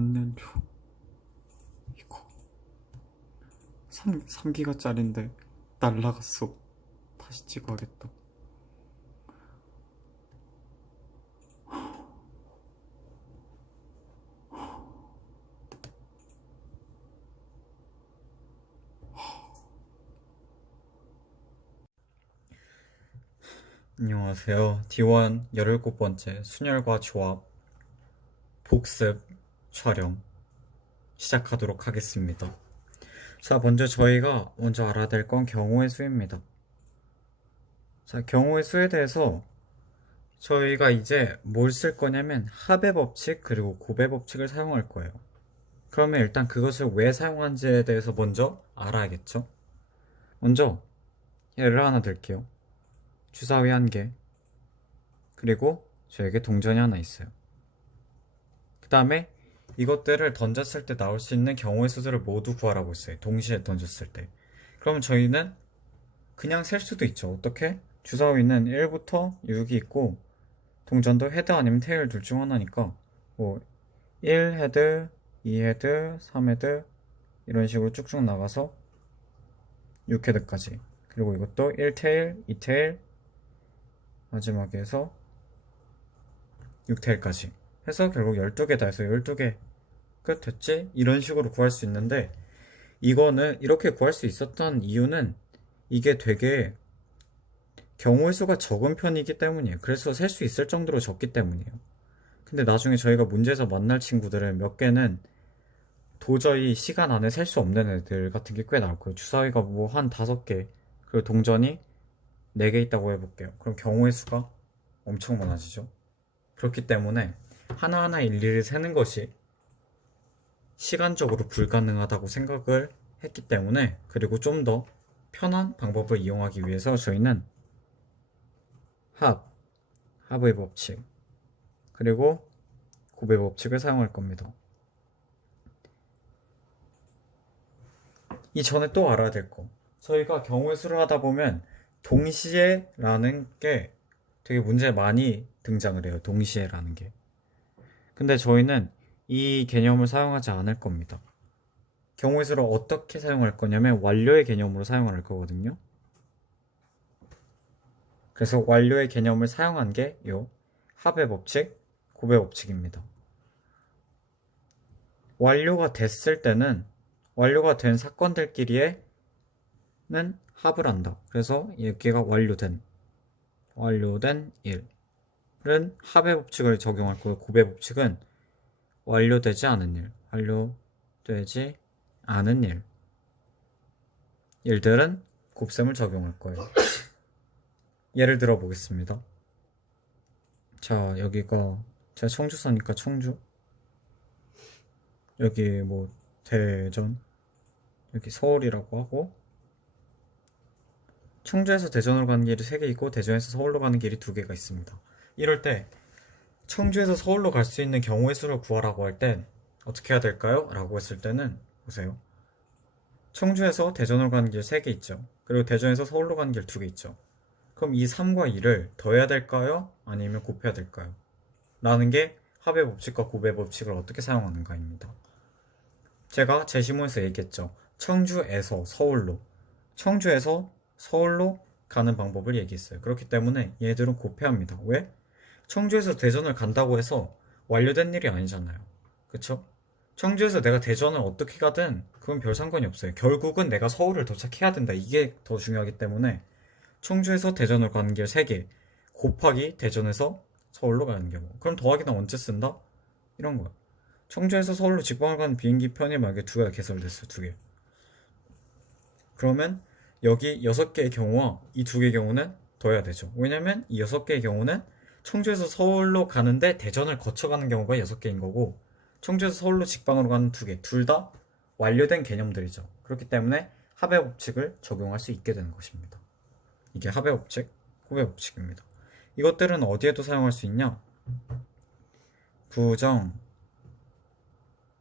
안내줘. 이거 3기가짜린데 날라갔어. 다시 찍어야겠다. 안녕하세요. D1 17번째 순열과 조합 복습 촬영 시작하도록 하겠습니다. 자, 먼저 저희가 알아야 될 건 경우의 수입니다. 자, 경우의 수에 대해서 저희가 이제 뭘 쓸 거냐면 합의 법칙 그리고 곱의 법칙을 사용할 거예요. 그러면 일단 그것을 왜 사용하는지에 대해서 먼저 알아야겠죠? 먼저 예를 하나 들게요. 주사위 1개, 그리고 저에게 동전이 하나 있어요. 그 다음에 이것들을 던졌을 때 나올 수 있는 경우의 수들을 모두 구하라고 했어요. 동시에 던졌을 때. 그러면 저희는 그냥 셀 수도 있죠. 어떻게? 주사위는 1부터 6이 있고 동전도 헤드 아니면 테일 둘 중 하나니까 1 헤드, 2 헤드, 3 헤드 이런 식으로 쭉쭉 나가서 6 헤드까지. 그리고 이것도 1 테일, 2 테일, 마지막에 해서 6테일까지 해서 결국 12개 다 해서 12개 끝 됐지? 이런 식으로 구할 수 있는데, 이거는 이렇게 구할 수 있었던 이유는 이게 되게 경우의 수가 적은 편이기 때문이에요. 그래서 셀 수 있을 정도로 적기 때문이에요. 근데 나중에 저희가 문제에서 만날 친구들은 몇 개는 도저히 시간 안에 셀 수 없는 애들 같은 게 꽤 나올 거예요. 주사위가 뭐 한 5개, 그리고 동전이 4개 있다고 해볼게요. 그럼 경우의 수가 엄청 많아지죠. 그렇기 때문에 하나하나 일일이 세는 것이 시간적으로 불가능하다고 생각을 했기 때문에, 그리고 좀 더 편한 방법을 이용하기 위해서 저희는 합의 법칙, 그리고 곱의 법칙을 사용할 겁니다. 이전에 또 알아야 될 거, 저희가 경우의 수를 하다 보면 동시에라는 게 되게 문제에 많이 등장을 해요. 동시에라는 게. 근데 저희는 이 개념을 사용하지 않을 겁니다. 경우의 수를 어떻게 사용할 거냐면 완료의 개념으로 사용할 거거든요. 그래서 완료의 개념을 사용한 게 요 합의 법칙, 곱의 법칙입니다. 완료가 됐을 때는 완료가 된 사건들끼리에는 합을 한다. 그래서 여기가 완료된 1은 합의 법칙을 적용할 거고, 곱의 법칙은 완료되지 않은 일들은 곱셈을 적용할 거예요. 예를 들어 보겠습니다. 자, 여기가 제가 청주 사니까 청주, 여기 뭐 대전, 여기 서울이라고 하고, 청주에서 대전으로 가는 길이 3개 있고 대전에서 서울로 가는 길이 2개가 있습니다. 이럴 때 청주에서 서울로 갈 수 있는 경우의 수를 구하라고 할 땐 어떻게 해야 될까요? 라고 했을 때는 보세요. 청주에서 대전으로 가는 길 3개 있죠. 그리고 대전에서 서울로 가는 길 2개 있죠. 그럼 이 3과 2를 더해야 될까요? 아니면 곱해야 될까요? 라는 게 합의 법칙과 곱의 법칙을 어떻게 사용하는가입니다. 제가 제시문에서 얘기했죠. 청주에서 서울로 가는 방법을 얘기했어요. 그렇기 때문에 얘들은 곱해야 합니다. 왜? 청주에서 대전을 간다고 해서 완료된 일이 아니잖아요. 그쵸? 청주에서 내가 대전을 어떻게 가든 그건 별 상관이 없어요. 결국은 내가 서울을 도착해야 된다. 이게 더 중요하기 때문에 청주에서 대전으로 가는 길 3개 곱하기 대전에서 서울로 가는 경우. 그럼 더하기는 언제 쓴다? 이런 거야. 청주에서 서울로 직방을 가는 비행기 편이 만약에 2개가 개설됐어요. 2개. 그러면 여기 6개의 경우와 이 2개의 경우는 더해야 되죠. 왜냐면 이 6개의 경우는 청주에서 서울로 가는데 대전을 거쳐가는 경우가 6개인 거고, 청주에서 서울로 직방으로 가는 2개, 둘 다 완료된 개념들이죠. 그렇기 때문에 합의 법칙을 적용할 수 있게 되는 것입니다. 이게 합의 법칙, 곱의 법칙입니다. 이것들은 어디에도 사용할 수 있냐?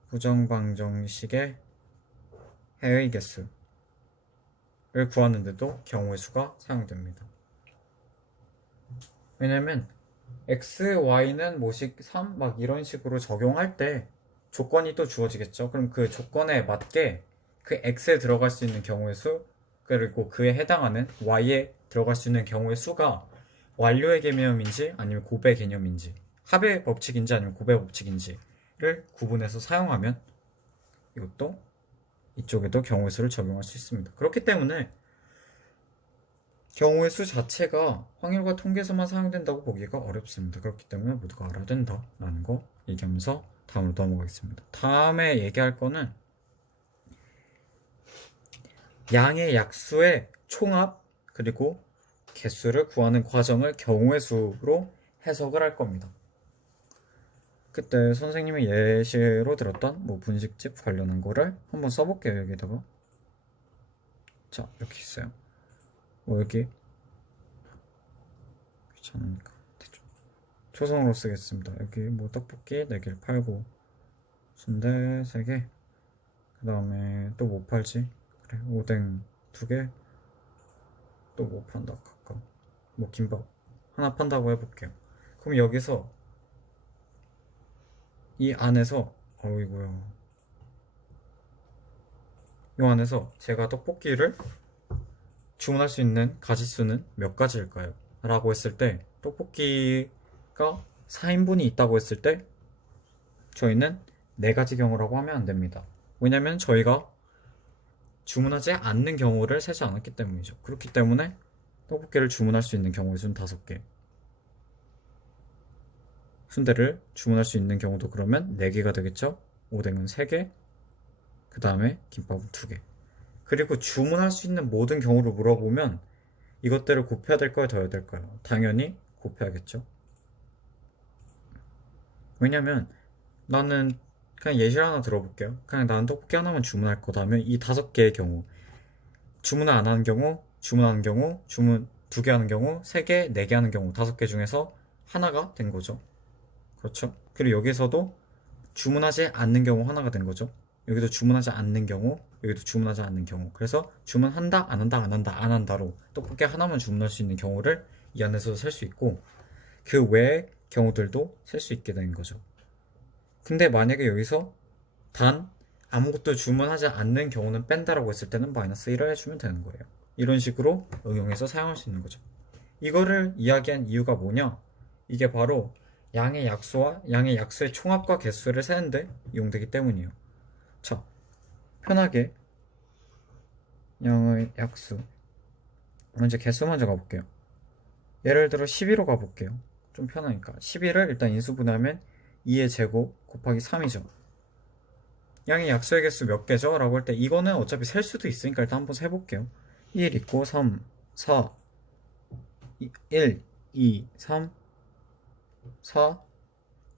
부정방정식의 해의 개수를 구하는데도 경우의 수가 사용됩니다. 왜냐면 x, y는 모식 3 막 이런 식으로 적용할 때 조건이 또 주어지겠죠. 그럼 그 조건에 맞게 그 x에 들어갈 수 있는 경우의 수, 그리고 그에 해당하는 y에 들어갈 수 있는 경우의 수가 완료의 개념인지 아니면 곱의 개념인지, 합의 법칙인지 아니면 곱의 법칙인지를 구분해서 사용하면 이것도 이쪽에도 경우의 수를 적용할 수 있습니다. 그렇기 때문에 경우의 수 자체가 확률과 통계에서만 사용된다고 보기가 어렵습니다. 그렇기 때문에 모두가 알아야 된다라는 거 얘기하면서 다음으로 넘어가겠습니다. 다음에 얘기할 거는 양의 약수의 총합 그리고 개수를 구하는 과정을 경우의 수로 해석을 할 겁니다. 그때 선생님이 예시로 들었던 뭐 분식집 관련한 거를 한번 써볼게요. 여기다가 자 이렇게 있어요. 뭐 여기 귀찮으니까 대충 초성으로 쓰겠습니다. 여기 뭐 떡볶이 4개를 팔고 순대 3개, 그 다음에 또 뭐 팔지? 그래 오뎅 2개, 또 뭐 판다 각각 뭐 김밥 하나 판다고 해볼게요. 그럼 여기서 이 안에서 어이구야 이 안에서 제가 떡볶이를 주문할 수 있는 가짓수는 몇 가지일까요? 라고 했을 때 떡볶이가 4인분이 있다고 했을 때 저희는 4가지 경우라고 하면 안 됩니다. 왜냐면 저희가 주문하지 않는 경우를 세지 않았기 때문이죠. 그렇기 때문에 떡볶이를 주문할 수 있는 경우의 수는 5개, 순대를 주문할 수 있는 경우도 그러면 4개가 되겠죠. 오뎅은 3개, 그 다음에 김밥은 2개. 그리고 주문할 수 있는 모든 경우를 물어보면 이것들을 곱해야 될까요? 더해야 될까요? 당연히 곱해야겠죠. 왜냐면 나는 그냥 예시를 하나 들어볼게요. 그냥 나는 떡볶이 하나만 주문할 거다면 이 5개의 경우, 주문을 안 하는 경우, 주문하는 경우, 주문 2개 하는 경우, 3개, 4개 하는 경우, 5개 중에서 하나가 된 거죠. 그렇죠? 그리고 여기서도 주문하지 않는 경우 하나가 된 거죠. 여기도 주문하지 않는 경우, 여기도 주문하지 않는 경우. 그래서 주문한다, 안 한다, 안 한다, 안 한다로 떡볶이 하나만 주문할 수 있는 경우를 이 안에서 셀 수 있고 그 외의 경우들도 셀 수 있게 되는 거죠. 근데 만약에 여기서 단 아무것도 주문하지 않는 경우는 뺀다라고 했을 때는 마이너스 1을 해주면 되는 거예요. 이런 식으로 응용해서 사용할 수 있는 거죠. 이거를 이야기한 이유가 뭐냐? 이게 바로 양의 약수와 양의 약수의 총합과 개수를 세는데 이용되기 때문이에요. 자, 편하게 양의 약수 먼저 개수 먼저 가볼게요. 예를 들어 12로 가볼게요. 좀 편하니까 12를 일단 인수분해하면 2의 제곱 곱하기 3이죠. 양의 약수의 개수 몇 개죠? 라고 할 때 이거는 어차피 셀 수도 있으니까 일단 한번 세볼게요. 1 있고 3, 4, 1, 2, 3, 4,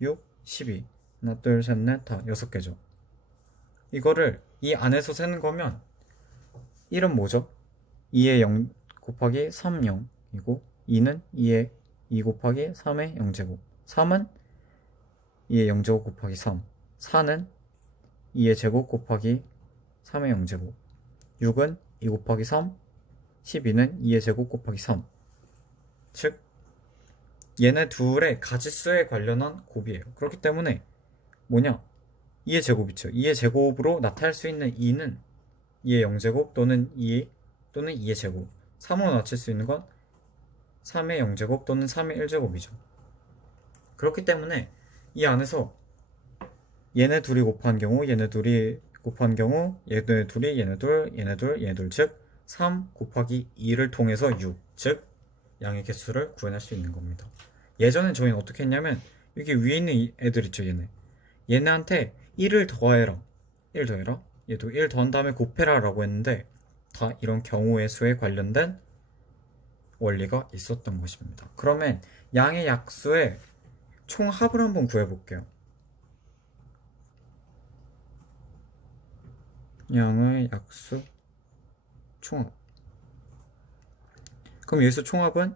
6, 12 하나 둘 셋 넷 다 6개죠. 이거를 이 안에서 세는 거면 1은 뭐죠? 2의 0 곱하기 3, 0이고 2는 2의 2 곱하기 3의 0제곱, 3은 2의 0제곱 곱하기 3, 4는 2의 제곱 곱하기 3의 0제곱, 6은 2 곱하기 3, 12는 2의 제곱 곱하기 3. 즉 얘네 둘의 가짓수에 관련한 곱이에요. 그렇기 때문에 뭐냐? 2의 제곱이죠. 2의 제곱으로 나타낼 수 있는 2는 2의 0제곱 또는 2 또는 2의 제곱, 3으로 낮출 수 있는 건 3의 0제곱 또는 3의 1제곱이죠. 그렇기 때문에 이 안에서 얘네 둘이 곱한 경우, 얘네 둘이 곱한 경우, 얘네 둘이 얘네 둘, 얘네 둘, 얘네 둘, 즉 3 곱하기 2를 통해서 6, 즉 양의 개수를 구해낼 수 있는 겁니다. 예전엔 저희는 어떻게 했냐면 여기 위에 있는 애들 있죠, 얘네한테 1을 더해라, 1 더해라, 얘도 1 더한 다음에 곱해라 라고 했는데 다 이런 경우의 수에 관련된 원리가 있었던 것입니다. 그러면 양의 약수의 총합을 한번 구해볼게요. 양의 약수 총합. 그럼 여기서 총합은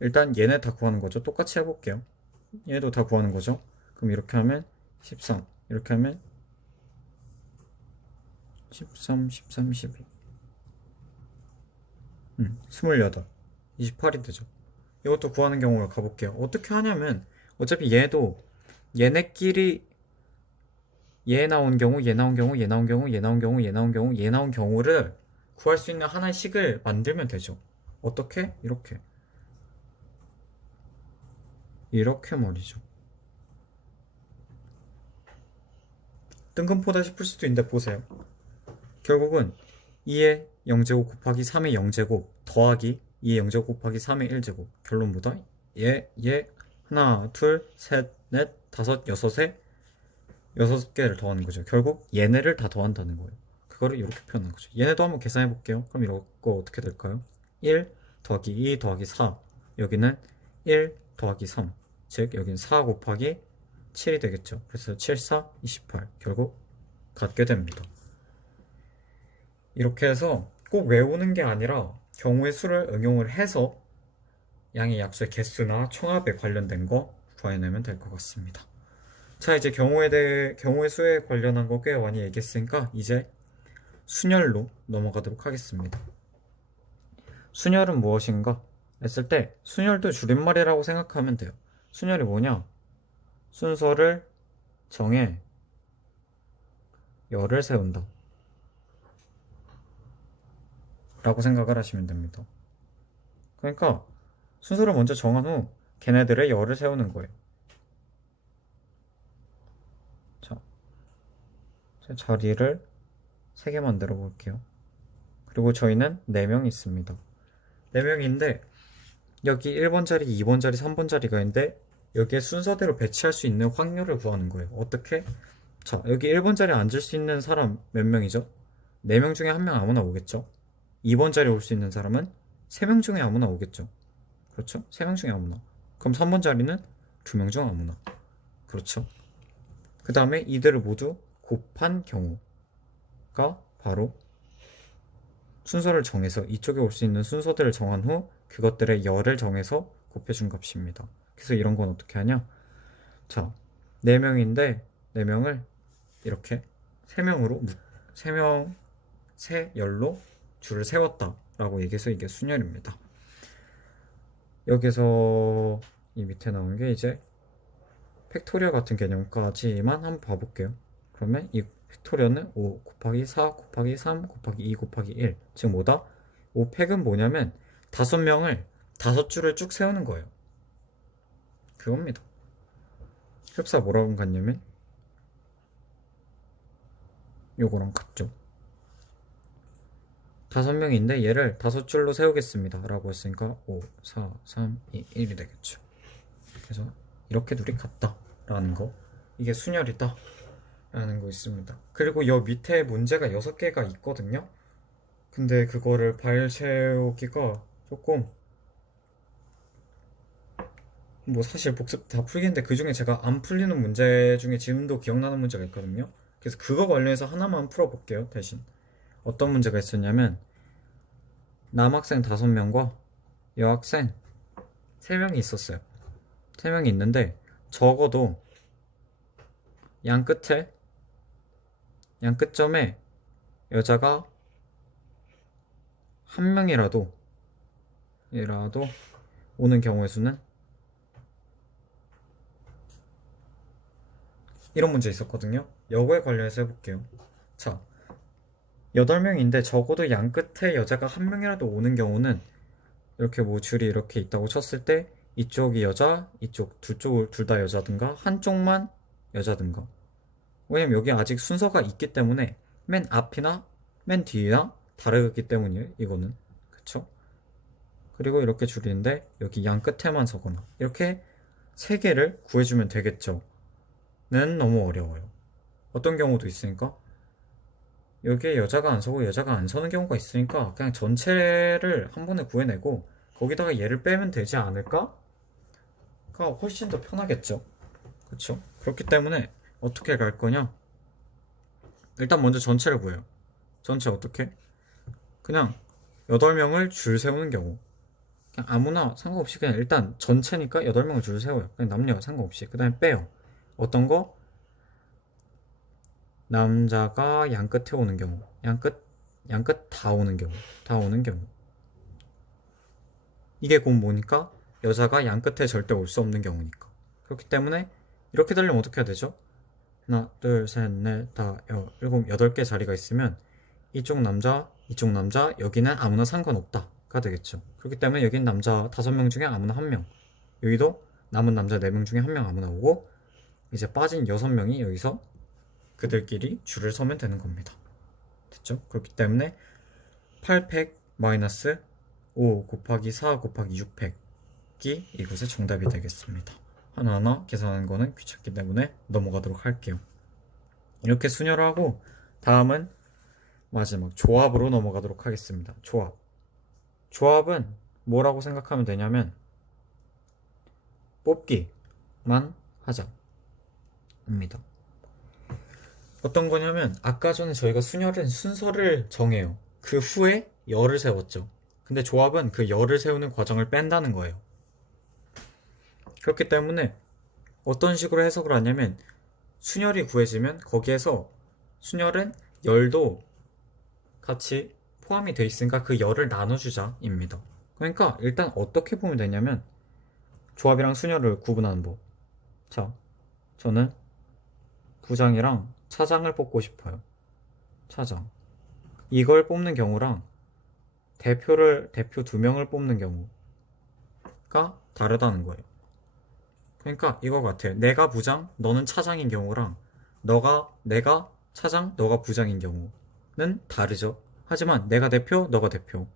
일단 얘네 다 구하는 거죠. 똑같이 해볼게요. 얘도 다 구하는 거죠. 그럼 이렇게 하면 13, 이렇게 하면 13, 13, 12 28, 28이 되죠. 이것도 구하는 경우를 가볼게요. 어떻게 하냐면 어차피 얘도 얘네끼리 얘 나온 경우, 얘 나온 경우, 얘 나온 경우, 얘 나온 경우, 얘 나온 경우, 얘 나온 경우를 구할 수 있는 하나의 식을 만들면 되죠. 어떻게? 이렇게 말이죠. 뜬금포다 싶을 수도 있는데 보세요. 결국은 2의 0제곱 곱하기 3의 0제곱 더하기 2의 0제곱 곱하기 3의 1제곱. 결론 뭐다? 얘 하나 둘셋넷 다섯 여섯에 6개를 더하는 거죠. 결국 얘네를 다 더한다는 거예요. 그거를 이렇게 표현하는 거죠. 얘네도 한번 계산해 볼게요. 그럼 이거 어떻게 될까요? 1 더하기 2 더하기 4. 여기는 1 더하기 3. 즉 여기는 4 곱하기 7이 되겠죠. 그래서 7, 4, 28. 결국 같게 됩니다. 이렇게 해서 꼭 외우는 게 아니라 경우의 수를 응용을 해서 양의 약수의 개수나 총합에 관련된 거 구해내면 될 것 같습니다. 자, 이제 경우의 수에 관련한 거 꽤 많이 얘기했으니까 이제 순열로 넘어가도록 하겠습니다. 순열은 무엇인가 했을 때 순열도 줄임말이라고 생각하면 돼요. 순열이 뭐냐? 순서를 정해 열을 세운다 라고 생각을 하시면 됩니다. 그러니까 순서를 먼저 정한 후 걔네들의 열을 세우는 거예요. 자, 자리를 3개 만들어 볼게요. 그리고 저희는 4명 있습니다. 4명인데 여기 1번 자리, 2번 자리, 3번 자리가 있는데 여기에 순서대로 배치할 수 있는 확률을 구하는 거예요. 어떻게? 자, 여기 1번 자리에 앉을 수 있는 사람 몇 명이죠? 4명 중에 1명 아무나 오겠죠? 2번 자리에 올 수 있는 사람은 3명 중에 아무나 오겠죠? 그렇죠? 3명 중에 아무나. 그럼 3번 자리는 2명 중 아무나. 그렇죠? 그 다음에 이들을 모두 곱한 경우가 바로 순서를 정해서 이쪽에 올 수 있는 순서들을 정한 후 그것들의 열을 정해서 곱해준 값입니다. 그래서 이런 건 어떻게 하냐? 자, 4명인데 4명을 이렇게 3명으로 3명, 3열로 줄을 세웠다 라고 얘기해서 이게 순열입니다. 여기서 이 밑에 나온 게 이제 팩토리얼 같은 개념까지만 한번 봐볼게요. 그러면 이 팩토리얼은 5 곱하기 4 곱하기 3 곱하기 2 곱하기 1. 즉 뭐다? 5팩은 뭐냐면 5명을 5줄을 쭉 세우는 거예요. 그겁니다. 흡사 뭐라고 갔냐면 요거랑 같죠. 5명인데 얘를 5줄로 세우겠습니다 라고 했으니까 5, 4, 3, 2, 1이 되겠죠. 그래서 이렇게 둘이 같다 라는 거, 이게 순열이다 라는 거 있습니다. 그리고 여 밑에 문제가 6개가 있거든요. 근데 그거를 발 세우기가 조금 뭐 사실 복습 다 풀겠는데 그 중에 제가 안 풀리는 문제 중에 지금도 기억나는 문제가 있거든요. 그래서 그거 관련해서 하나만 풀어볼게요. 대신 어떤 문제가 있었냐면 남학생 5명과 여학생 3명이 있었어요. 3명이 있는데 적어도 양 끝점에 여자가 한 명이라도 오는 경우의 수는 이런 문제 있었거든요. 요거에 관련해서 해볼게요. 자, 8명인데 적어도 양 끝에 여자가 한 명이라도 오는 경우는 이렇게 뭐 줄이 이렇게 있다고 쳤을 때 이쪽이 여자, 이쪽 둘 다 여자든가 한쪽만 여자든가. 왜냐면 여기 아직 순서가 있기 때문에 맨 앞이나 맨 뒤나 다르기 때문이에요. 이거는. 그쵸? 그리고 이렇게 줄이는데 여기 양 끝에만 서거나 이렇게 3개를 구해주면 되겠죠. 는 너무 어려워요. 어떤 경우도 있으니까 여기에 여자가 안 서고 여자가 안 서는 경우가 있으니까 그냥 전체를 한 번에 구해내고 거기다가 얘를 빼면 되지 않을까? 가 훨씬 더 편하겠죠. 그쵸? 그렇기 때문에 어떻게 갈 거냐? 일단 먼저 전체를 구해요. 전체 어떻게? 그냥 8명을 줄 세우는 경우, 그냥 아무나 상관없이 그냥 일단 전체니까 8명을 줄 세워요. 그냥 남녀 상관없이. 그 다음에 빼요. 어떤 거? 남자가 양 끝에 오는 경우, 양 끝 다 오는 경우. 이게 곧 뭐니까? 여자가 양 끝에 절대 올 수 없는 경우니까. 그렇기 때문에 이렇게 되려면 어떻게 해야 되죠? 하나, 둘, 셋, 넷, 다, 일곱, 여덟 개 자리가 있으면 이쪽 남자, 여기는 아무나 상관없다가 되겠죠. 그렇기 때문에 여긴 남자 5명 중에 아무나 1명, 여기도 남은 남자 4명 중에 1명 아무나 오고, 이제 빠진 6명이 여기서 그들끼리 줄을 서면 되는 겁니다. 됐죠? 그렇기 때문에 8팩 마이너스 5 곱하기 4 곱하기 6팩이 이곳의 정답이 되겠습니다. 하나하나 계산하는 거는 귀찮기 때문에 넘어가도록 할게요. 이렇게 순열을 하고 다음은 마지막 조합으로 넘어가도록 하겠습니다. 조합은 뭐라고 생각하면 되냐면 뽑기만 하자 입니다. 어떤 거냐면 아까 전에 저희가 순열은 순서를 정해요. 그 후에 열을 세웠죠. 근데 조합은 그 열을 세우는 과정을 뺀다는 거예요. 그렇기 때문에 어떤 식으로 해석을 하냐면 순열이 구해지면 거기에서 순열은 열도 같이 포함이 돼 있으니까 그 열을 나눠주자 입니다. 그러니까 일단 어떻게 보면 되냐면 조합이랑 순열을 구분하는 법. 자, 저는 부장이랑 차장을 뽑고 싶어요. 차장. 이걸 뽑는 경우랑 대표 2명을 뽑는 경우가 다르다는 거예요. 그러니까 이거 같아요. 내가 부장, 너는 차장인 경우랑 내가 차장, 너가 부장인 경우는 다르죠. 하지만 내가 대표, 너가 대표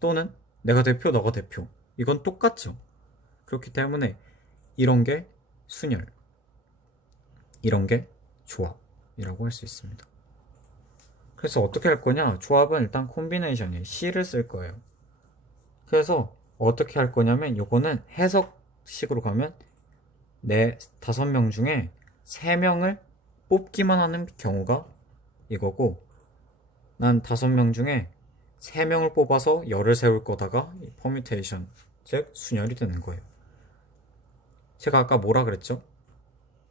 또는 내가 대표, 너가 대표 이건 똑같죠. 그렇기 때문에 이런 게 순열, 이런 게 조합이라고 할 수 있습니다. 그래서 어떻게 할 거냐? 조합은 일단 콤비네이션이에요. C를 쓸 거예요. 그래서 어떻게 할 거냐면 요거는 해석식으로 가면 5명 중에 3명을 뽑기만 하는 경우가 이거고, 난 5명 중에 3명을 뽑아서 열을 세울 거다가 퍼뮤테이션, 즉 순열이 되는 거예요. 제가 아까 뭐라 그랬죠?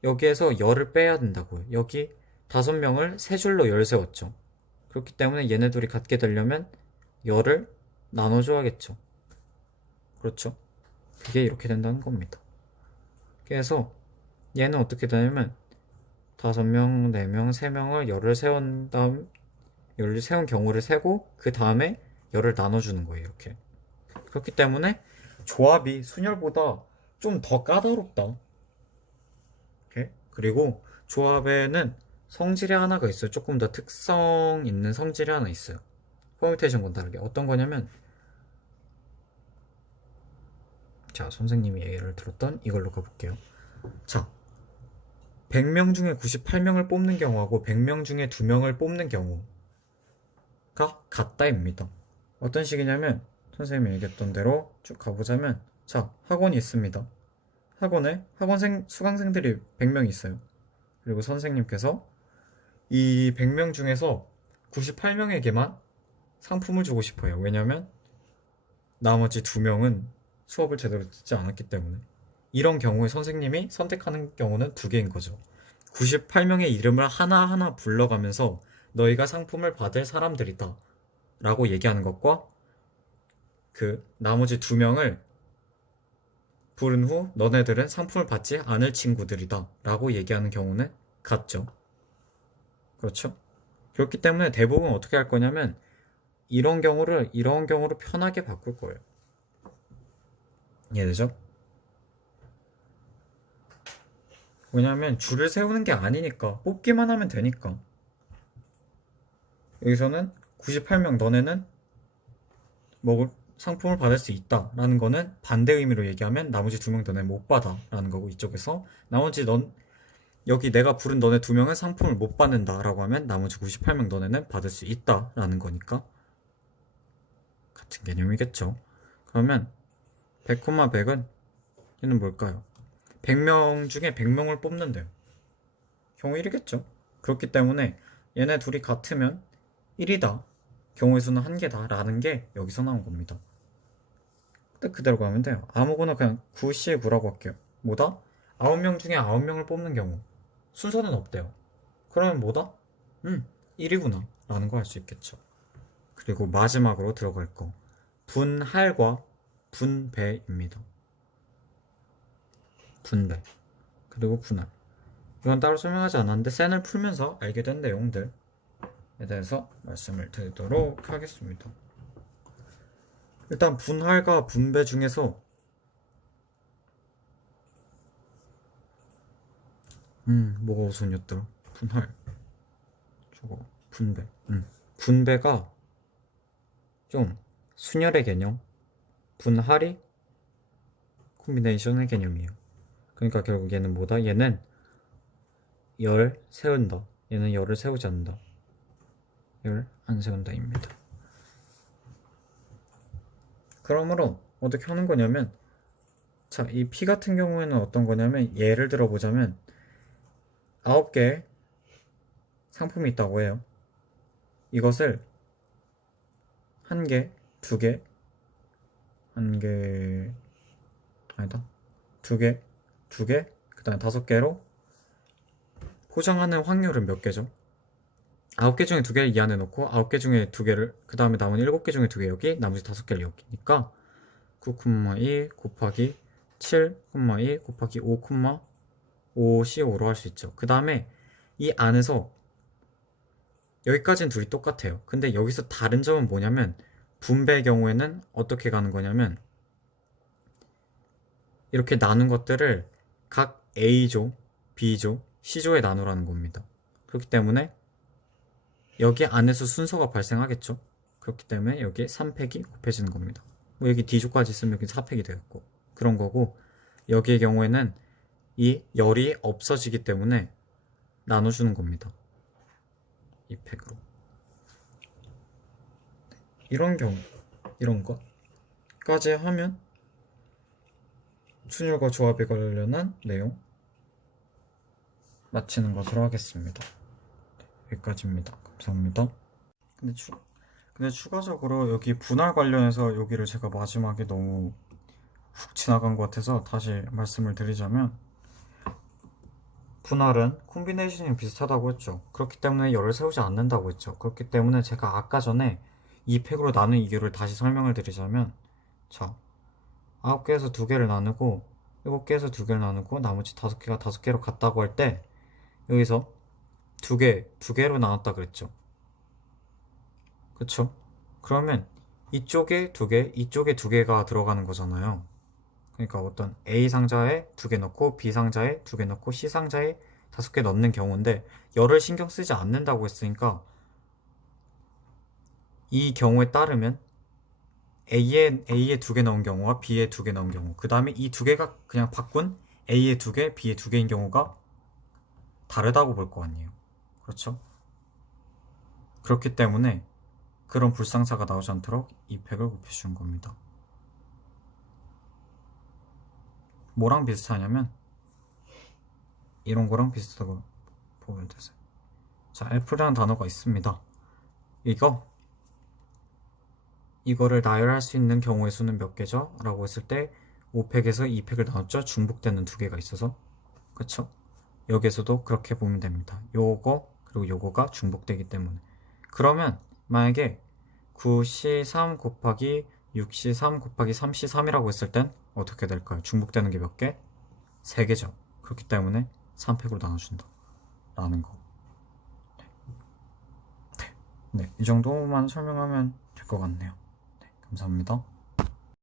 여기에서 열을 빼야 된다고요. 여기 5명을 3줄로 열 세웠죠. 그렇기 때문에 얘네 둘이 같게 되려면 열을 나눠줘야겠죠. 그렇죠? 그게 이렇게 된다는 겁니다. 그래서 얘는 어떻게 되냐면 5명, 4명, 3명을 열을 세운 경우를 세고 그 다음에 열을 나눠주는 거예요. 이렇게. 그렇기 때문에 조합이 순열보다 좀 더 까다롭다. 이렇게. 그리고 조합에는 성질이 하나가 있어요. 조금 더 특성 있는 성질이 하나 있어요. 퍼뮤테이션과 다르게. 어떤 거냐면, 자, 선생님이 예를 들었던 이걸로 가볼게요. 자, 100명 중에 98명을 뽑는 경우하고 100명 중에 2명을 뽑는 경우가 같다입니다. 어떤 식이냐면 선생님이 얘기했던 대로 쭉 가보자면, 자, 학원이 있습니다. 학원에 수강생들이 100명 있어요. 그리고 선생님께서 이 100명 중에서 98명에게만 상품을 주고 싶어요. 왜냐면 나머지 2명은 수업을 제대로 듣지 않았기 때문에. 이런 경우에 선생님이 선택하는 경우는 2개인 거죠. 98명의 이름을 하나하나 불러가면서 너희가 상품을 받을 사람들이다 라고 얘기하는 것과 그 나머지 2명을 부른 후 너네들은 상품을 받지 않을 친구들이다 라고 얘기하는 경우는 같죠. 그렇죠? 그렇기 때문에 대부분 어떻게 할 거냐면 이런 경우로 편하게 바꿀 거예요. 이해되죠? 왜냐하면 줄을 세우는 게 아니니까, 뽑기만 하면 되니까. 여기서는 98명 너네는 먹을 상품을 받을 수 있다 라는 거는 반대 의미로 얘기하면 나머지 2명 너네 못 받아 라는 거고, 이쪽에서 나머지 여기 내가 부른 너네 2명은 상품을 못 받는다 라고 하면 나머지 98명 너네는 받을 수 있다 라는 거니까 같은 개념이겠죠. 그러면 100,100은 얘는 뭘까요? 100명 중에 100명을 뽑는데요. 경우 1이겠죠. 그렇기 때문에 얘네 둘이 같으면 1이다. 경우의 수는 1개다 라는 게 여기서 나온 겁니다. 그대로 가면 돼요. 아무거나 그냥 9C에 9라고 할게요. 뭐다? 9명 중에 9명을 뽑는 경우 순서는 없대요. 그러면 뭐다? 1이구나 라는 거 할 수 있겠죠. 그리고 마지막으로 들어갈 거, 분할과 분배입니다. 분배 그리고 분할. 이건 따로 설명하지 않았는데 센을 풀면서 알게 된 내용들에 대해서 말씀을 드리도록 하겠습니다. 일단 분할과 분배 중에서 뭐가 우선이었더라? 분할 저거 분배 분배가 좀 순열의 개념, 분할이 콤비네이션의 개념이에요. 그러니까 결국 얘는 뭐다? 얘는 열 세운다, 얘는 열을 세우지 않는다, 열 안 세운다 입니다. 그러므로 어떻게 하는 거냐면, 자, 이 P 같은 경우에는 어떤 거냐면, 예를 들어 보자면 9개 상품이 있다고 해요. 이것을 1개, 2개, 1개 아니다, 2개, 2개, 그 다음에 5개로 포장하는 확률은 몇 개죠? 9개 중에 2개를 이 안에 넣고 9개 중에 2개를, 그 다음에 남은 7개 중에 2개 여기, 나머지 5개를 여기니까 9,2 곱하기 7,2 곱하기 5,5로 할 수 있죠. 그 다음에 이 안에서 여기까지는 둘이 똑같아요. 근데 여기서 다른 점은 뭐냐면, 분배의 경우에는 어떻게 가는 거냐면, 이렇게 나눈 것들을 각 A조, B조, C조에 나누라는 겁니다. 그렇기 때문에 여기 안에서 순서가 발생하겠죠. 그렇기 때문에 여기에 3팩이 곱해지는 겁니다. 뭐 여기 D조까지 있으면 여기 4팩이 되겠고, 그런 거고, 여기의 경우에는 이 열이 없어지기 때문에 나눠주는 겁니다. 이 팩으로. 이런 경우, 이런 것까지 하면 순열과 조합에 관련한 내용 마치는 것으로 하겠습니다. 여기까지입니다. 감사합니다. 근데 추가적으로 여기 분할 관련해서 여기를 제가 마지막에 너무 훅 지나간 것 같아서 다시 말씀을 드리자면, 분할은 콤비네이션이 비슷하다고 했죠. 그렇기 때문에 열을 세우지 않는다고 했죠. 그렇기 때문에 제가 아까 전에 이 팩으로 나눈 이유를 다시 설명을 드리자면, 자, 9개에서 2개를 나누고 7개에서 2개를 나누고 나머지 5개가 5개로 같다고 할 때, 여기서 2개로 나눴다 그랬죠. 그쵸? 그러면 이쪽에 2개, 이쪽에 2개가 들어가는 거잖아요. 그러니까 어떤 A 상자에 2개 넣고 B 상자에 2개 넣고 C 상자에 5개 넣는 경우인데, 열을 신경 쓰지 않는다고 했으니까 이 경우에 따르면 A에 2개 넣은 경우와 B에 2개 넣은 경우, 그 다음에 이 2개가 그냥 바꾼 A에 2개, B에 2개인 경우가 다르다고 볼 거 아니에요. 그렇죠? 그렇기 때문에 그런 불상사가 나오지 않도록 이 팩을 곱해주는 겁니다. 뭐랑 비슷하냐면 이런 거랑 비슷하다고 보면 되세요. 자, F라는 단어가 있습니다. 이거를 나열할 수 있는 경우의 수는 몇 개죠? 라고 했을 때 5팩에서 2팩을 나눴죠? 중복되는 2개가 있어서. 그쵸? 여기에서도 그렇게 보면 됩니다. 요거 그리고 요거가 중복되기 때문에. 그러면 만약에 9C3 곱하기 6C3 곱하기 3C3이라고 했을 땐 어떻게 될까요? 중복되는 게 몇 개? 3개죠. 그렇기 때문에 3팩으로 나눠준다 라는 거. 네, 이 정도만 설명하면 될 것 같네요. 네, 감사합니다.